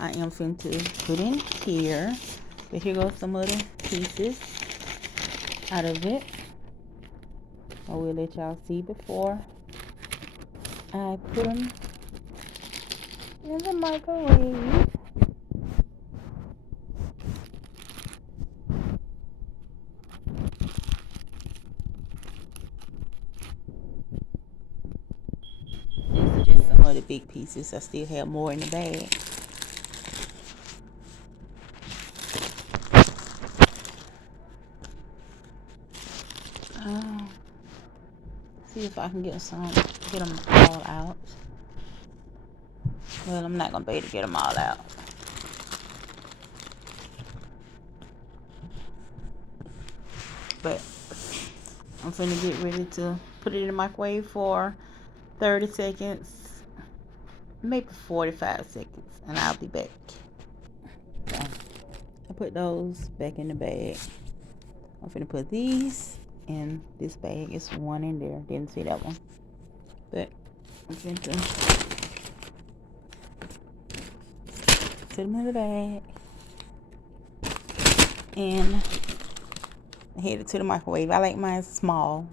I am finna to put in here. But here goes some other pieces out of it. I will let y'all see before I put them in the microwave. These are just some of the big pieces. I still have more in the bag. See if I can get them all out. Well, I'm not gonna be able to get them all out. But I'm finna get ready to put it in the microwave for 30 seconds, maybe 45 seconds, and I'll be back. So, I put those back in the bag. I'm finna put these in this bag. It's one in there. Didn't see that one. But I'm finna put them in the bag. And headed to the microwave. I like mine small.